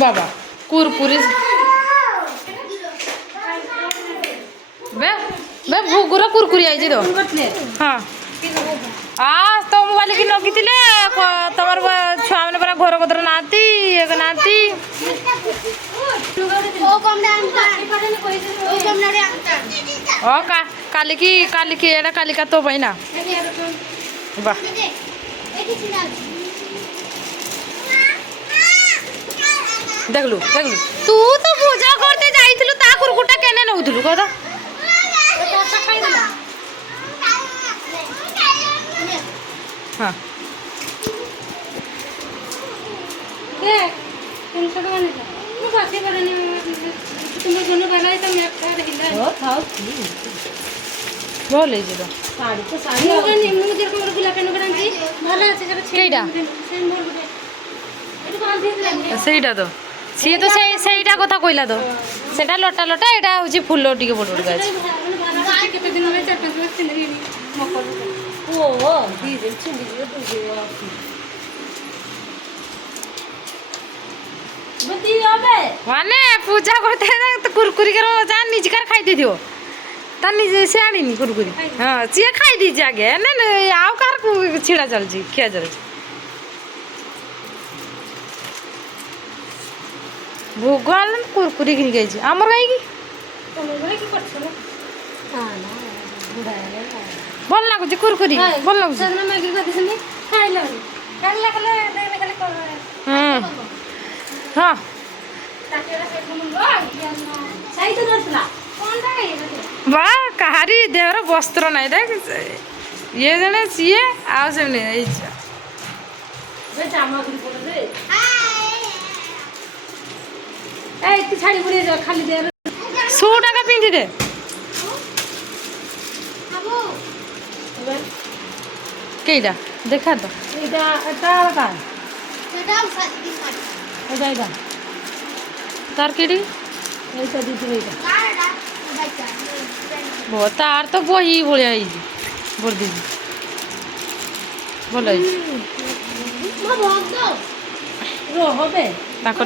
बाबा कुरकुरी बे बे भुगुरा कुरकुरी आई तो हाँ तो मोबाइल की नगी तुम छुआ मैंने पूरा घर कदर नाती एक नाती काली की एड़ा कालिका तो ना वाह देखलु देखलु तू तो पूजा करते जाइथिलु ता कुरकुटा केने नउथिलु कदा हां के तुम सब माने मु बासे करनी तुम दोनों बनाई तो मैं कर हिला हो खाओ बोले जेबा साड़ी तो साड़ी मु देख मोर गुला पेन बनांती भला আছে जरा केडा सेम मोर गुटे एटा बांध दे सेटा तो सी तो सेटा कथा कहला तो सेटा लटा लटा एटा होची फुल टिके बड़ बड़ गाछ केते दिन में 4-5 मास चिंदी मकर ओ दी दिन चिंदी दे बती आबे माने पूजा करते तो कुरकुरी कर जा निज कर खाई दे दियो ता निजे से आनी नी कुरकुरी हां सी खाई दी जागे ना आउ कार छिड़ा चल जी क्या चल भगवान कुरकुरी घिन गई आमर गाई की भल लगुच कुरकुरी भल लगुच हाँ वाह कहारी देहर वस्त्र नहीं देख ये जने सीए आ से नहीं खाली दे सूट आगे पिंधि दे केटा देखा तो तार केडी तार तो बही भाया बर्दी भल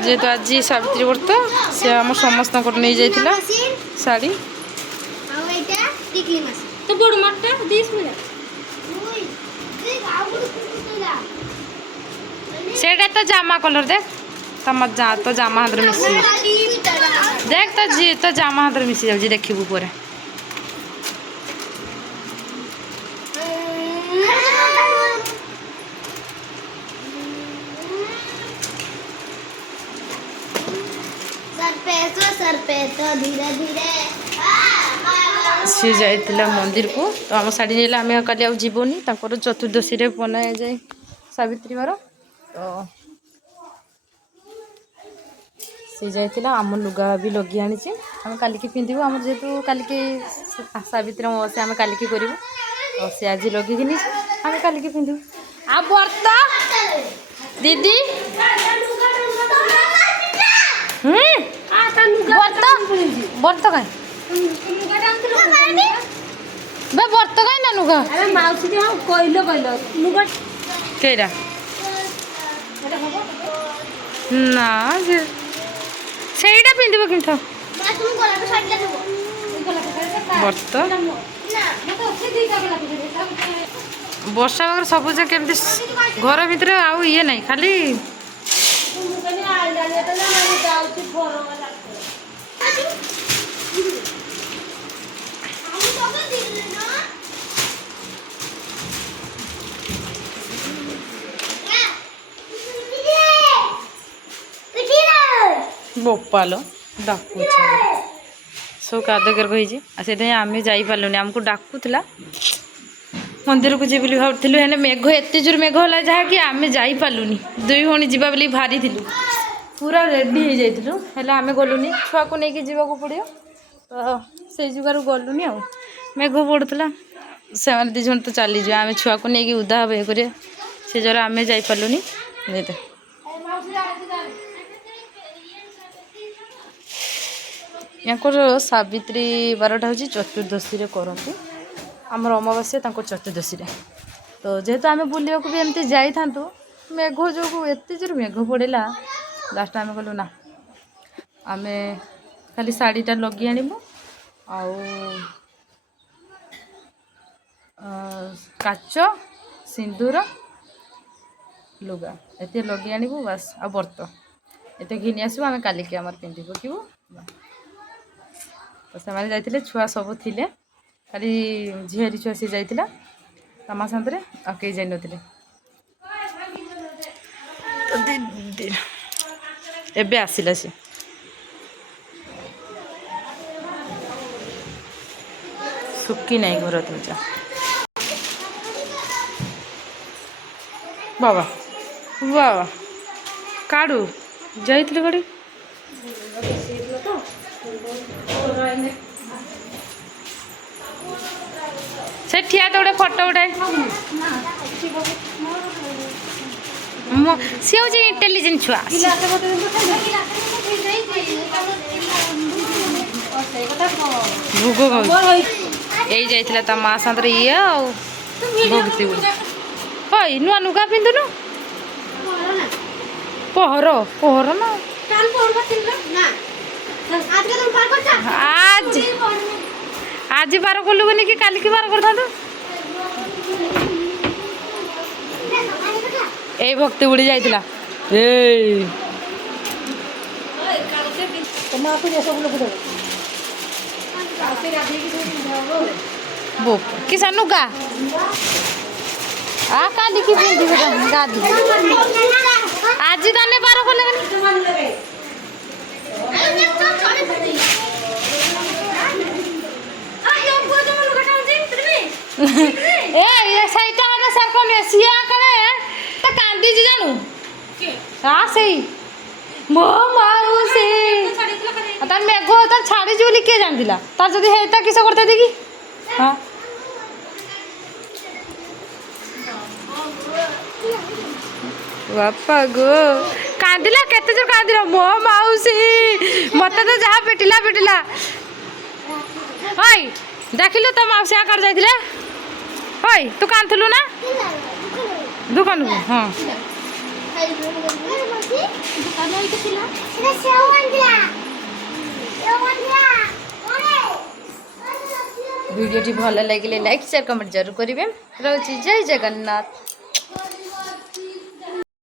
जेहेतु आज सावित्री व्रत से आम समस्त नहीं जाइला शाड़ी तो बड़ मट्टा दिस मिला सेटा तो जामा कलर देख तम जा तो जामा हाथ मिसी देख तो जी तो जामा हाथ मिसी जाऊँ देखू पर सी जाइला मंदिर को तो आम शाढ़ी जाइला आम काली आबनी चतुर्दशी रे बनाया जाए सावित्री बार तो सी जाइला आम लुगा भी लगी आनी आम काली की पिंधु आम जेहेतु काली की सावित्री अमावास्या आम काली की करूँ तो सी आज लगिनी आम काली की पिंधु आ बर्त दीदी बर्त कहीं बे बर्त कहीं ना नुगा अरे माउसी दे हम कहलो नुगा केरा ना जे सेटा पिंदिबो किंथ बर्त वर्षा वगैरह सब केमती घर भितर आउ ये नहीं खाली बोपालो डाकू सब कादकर कही आम जापारूनी आमको डाकुला मंदिर को जी भावलु है मेघ एत जोर मेघ है जहाँकि आम जापारूनी दुई भाई जावा बोली भारी थी पूरा रेडी हो जाइलु आम गलुनी छुआ को लेकिन जावाक पड़ो तो से जुगार गलुनी आ मेघ पड़ूला से दिज तो चलीज आम छुआ को लेकिन उदा हे कर से जरा आम जापारूनी याकर सावित्री बारटा हूँ चतुर्दशी करती आमर अमावास्या चतुर्दशी तो जेहेतु आम बुलिया भी एमती जाई था मेघ जो एत जोर मेघ पड़ा लास्ट आम कहलु ना आम खाली शाढ़ीटा लगे आणबू काच सिंदूर लुगा एत लगे आणबू बास आ बर्त एत घिनी आसबू आम कालिकी आम पिंधि पकबू तो से जाते छुआ सब थे खाली झीरी छुआ सी जाता तमा साथे आ कई जान एबे आसिला सी सुखी नहीं घर तुमचा बाबा बाबा काड़ू जाइए गाड़ी से ठिया तो गोटे फोटो उठाए सी हूँ इंटेलिजेंट छुआ भोग यही जाइला ता माँ साथ ये भोगती हई नुआ नुगा पिंधुनु पहर पहर ना आज आज बार कलु कि काल की बार कर ए भक्ति उड़ी जाइला कि सानुगा आ काली की पिंधि गाधी आज ताने बार कले ए सैटा ने सरकम एसिया करे त कांदी जी जानू हां सही मो माउसी तार मेघो तार छाड़ी जी बोली के जान दिला तार जदी हेता किस करते देखी हां बापा गो कांदिला केते जो कांदिला मो माउसी मते तो जहा पिटिला पिटिला ओय देखिलु तो माउसी आ कर जाइतिले ओय तू कांथलु ना दुकान को हां वीडियो भल लगे लाइक शेयर कमेंट जरूर करेंगे रोची जय जगन्नाथ।